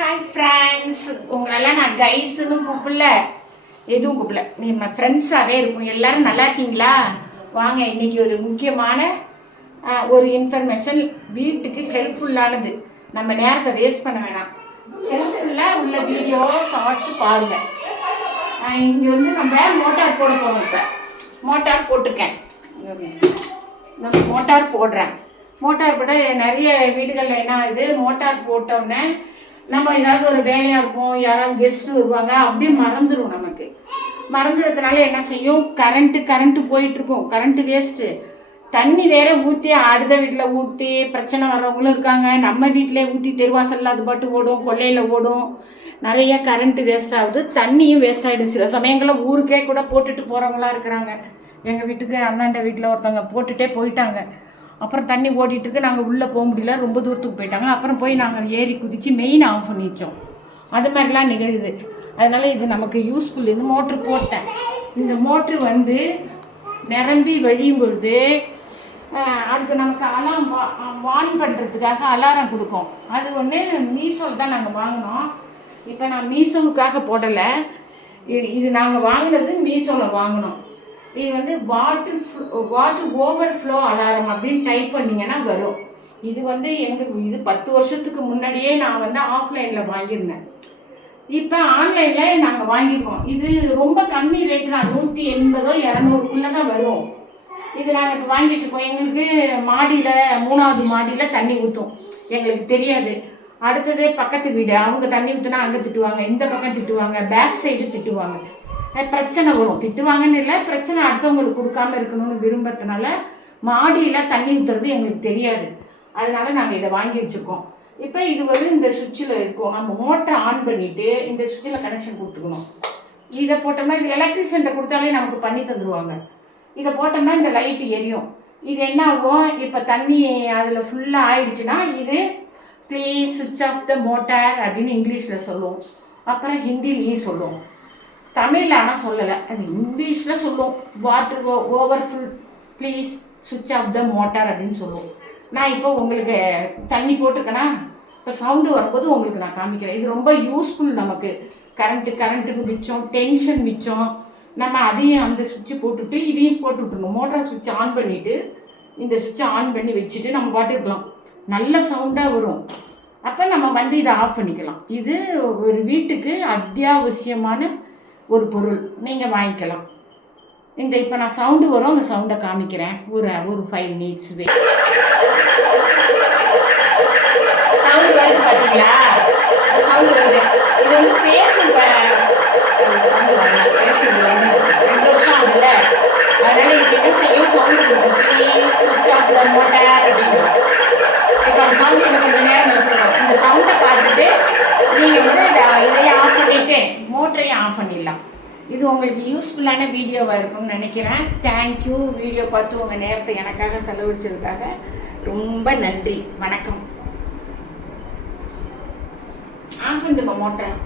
Hi friends, உங்களெல்லாம் நான் கைஸ்ன்னு கூப்பிடல, எதுவும் கூப்பிடல, நம்ம ஃப்ரெண்ட்ஸாகவே இருக்கும். எல்லோரும் நல்லா இருக்கீங்களா? வாங்க, இன்றைக்கி ஒரு முக்கியமான ஒரு இன்ஃபர்மேஷன், வீட்டுக்கு ஹெல்ப்ஃபுல்லானது. நம்ம நேரத்தை வேஸ்ட் பண்ண வேணாம், ஹெல்ப்ஃபுல்லாக உள்ள வீடியோ ஷார்ட்ஸு பாருங்கள். இங்கே வந்து நம்ம மோட்டார் போட போகிறோம். இப்போ மோட்டார் போட்டிருக்கேன், நம்ம மோட்டார் போடுறேன். மோட்டார் போட நிறைய வீடுகளில் என்ன ஆகுது, மோட்டார் போட்டோன்னே நம்ம ஏதாவது ஒரு வேலையாக இருப்போம், யாராவது கெஸ்ட்டு வருவாங்க, அப்படியே மறந்துடும். நமக்கு மறந்துடுறதுனால என்ன செய்யும், கரண்ட்டு போயிட்டுருக்கும், கரண்ட்டு வேஸ்ட்டு. தண்ணி வேறு ஊற்றி அடுத்த வீட்டில் ஊற்றி பிரச்சனை வர்றவங்களும் இருக்காங்க. நம்ம வீட்டிலே ஊற்றி தெருவாசலில் அது பாட்டு ஓடும், கொல்லையில் ஓடும். நிறைய கரண்ட்டு வேஸ்ட் ஆகுது, தண்ணியும் வேஸ்ட் ஆகிடும். சில சமயங்களில் ஊருக்கே கூட போட்டுட்டு போகிறவங்களாம் இருக்கிறாங்க. எங்கள் வீட்டுக்கு அண்ணாண்ட வீட்டில் ஒருத்தவங்க போட்டுகிட்டே போயிட்டாங்க. அப்புறம் தண்ணி ஓடிட்டுருக்கு, நாங்கள் உள்ளே போக முடியல, ரொம்ப தூரத்துக்கு போயிட்டாங்க. அப்புறம் போய் நாங்கள் ஏறி குதித்து மெயின் ஆஃப் பண்ணிச்சோம். அது மாதிரிலாம் நிகழுது. அதனால் இது நமக்கு யூஸ்ஃபுல். இது மோட்ரு போட்டேன். இந்த மோட்ரு வந்து நிரம்பி வழியும் பொழுது அதுக்கு நமக்கு அலாம் வார்ன் பண்ணுறதுக்காக அலாரம் கொடுக்கும். அது ஒன்று மீஷோவில் தான் நாங்கள் வாங்கினோம். இப்போ நான் மீஷோவுக்காக போடலை, இது நாங்கள் வாங்கினது மீஷோவில் வாங்கினோம். இது வந்து வாட்டர் ஓவர்ஃப்ளோ அலாரம் அப்படின்னு டைப் பண்ணிங்கன்னா வரும். இது வந்து இது 10 வருஷத்துக்கு முன்னாடியே நான் வந்து ஆஃப்லைனில் வாங்கியிருந்தேன். இப்போ ஆன்லைனில் நாங்கள் வாங்கியிருக்கோம். இது ரொம்ப கம்மி ரேட்டு தான், 180 200 தான் வரும். இது நாங்கள் இப்போ வாங்கி வச்சுருக்கோம். எங்களுக்கு மாடியில் 3வது மாடியில் தண்ணி ஊற்றும், எங்களுக்கு தெரியாது. அடுத்தது பக்கத்து வீடு, அவங்க தண்ணி ஊற்றுனா அங்கே திட்டுவாங்க, இந்த பக்கம் திட்டுவாங்க, பேக் சைடு திட்டுவாங்க. பிரச்சனை வரும். திட்டுவாங்கன்னு இல்லை, பிரச்சனை அடுத்தவங்களுக்கு கொடுக்காமல் இருக்கணும்னு விரும்புறதுனால மாடியில் தண்ணி ஊற்றுறது எங்களுக்கு தெரியாது. அதனால நாங்கள் இதை வாங்கி வச்சுருக்கோம். இப்போ இது வந்து இந்த சுவிட்சில் இருக்கும். நம்ம மோட்டரை ஆன் பண்ணிவிட்டு இந்த சுவிட்சில் கனெக்ஷன் கொடுத்துக்கணும். இதை போட்டோம்னா இது எலக்ட்ரிஷியன்ட்ட கொடுத்தாலே நமக்கு பண்ணி தந்துடுவாங்க. இதை போட்டோம்னா இந்த லைட்டு எரியும். இது என்ன ஆகும், இப்போ தண்ணி அதில் ஃபுல்லாக ஆயிடுச்சுன்னா இது ப்ளீஸ் சுவிட்ச் ஆஃப் த மோட்டார் அப்படின்னு இங்கிலீஷில் சொல்லுவோம். அப்புறம் ஹிந்திலையும் சொல்லுவோம். தமிழில் ஆனால் சொல்லலை, அது இங்கிலீஷில் சொல்லுவோம். வாட்டர் ஓவர்ஃபுல் ப்ளீஸ் சுவிட்ச் ஆஃப் த மோட்டார் அப்படின்னு சொல்லுவோம். நான் இப்போ உங்களுக்கு தண்ணி போட்டிருக்கேன்னா இப்போ சவுண்டு வரும்போது உங்களுக்கு நான் காமிக்கிறேன். இது ரொம்ப யூஸ்ஃபுல் நமக்கு. கரண்ட்டுக்கு மிச்சம், டென்ஷன் மிச்சம். நம்ம அதையும் அந்த சுவிட்சு போட்டுவிட்டு இதையும் போட்டு விட்டுருணும். மோட்டார் சுவிட்சை ஆன் பண்ணிவிட்டு இந்த சுவிட்சை ஆன் பண்ணி வச்சுட்டு நம்ம பாட்டுக்கலாம், நல்ல சவுண்டாக வரும். அப்போ நம்ம வந்து இதை ஆஃப் பண்ணிக்கலாம். இது ஒரு வீட்டுக்கு அத்தியாவசியமான ஒரு பொருள், நீங்கள் வாங்கிக்கலாம். இந்த இப்போ நான் சவுண்டு வரும், அந்த சவுண்டை காமிக்கிறேன். ஒரு 5 மினிட்ஸ் சவுண்டு வருது பார்த்தீங்களா? சவுண்டு வருது. இது வந்து பேசும் சவுண்டு வரல, பேசும் 2 வருஷம் ஆகுதுல்ல. அதனால் இது என்ன செய்யும், சவுண்டு கொடுக்கும். ப்ளீஸ் சுவிட்ச் ஆஃப் த மோட்டார் அப்படின்னு. இப்போ அந்த சவுண்டு எனக்கு கொஞ்சம் நேரம் வச்சுருக்கோம். இந்த சவுண்டை பார்த்துட்டு நீங்கள் வந்து இதையும் ஆஃப் பண்ணிவிட்டு மோட்டரையும் ஆஃப் பண்ணிடலாம். இது உங்களுக்கு யூஸ்ஃபுல்லான வீடியோவாக இருக்கும்னு நினைக்கிறேன். தேங்க்யூ. வீடியோ பார்த்து உங்கள் நேரத்தை எனக்காக செலவழிச்சதுக்காக ரொம்ப நன்றி. வணக்கம். ஆஃப் பண்ணுங்க மோட்டரை.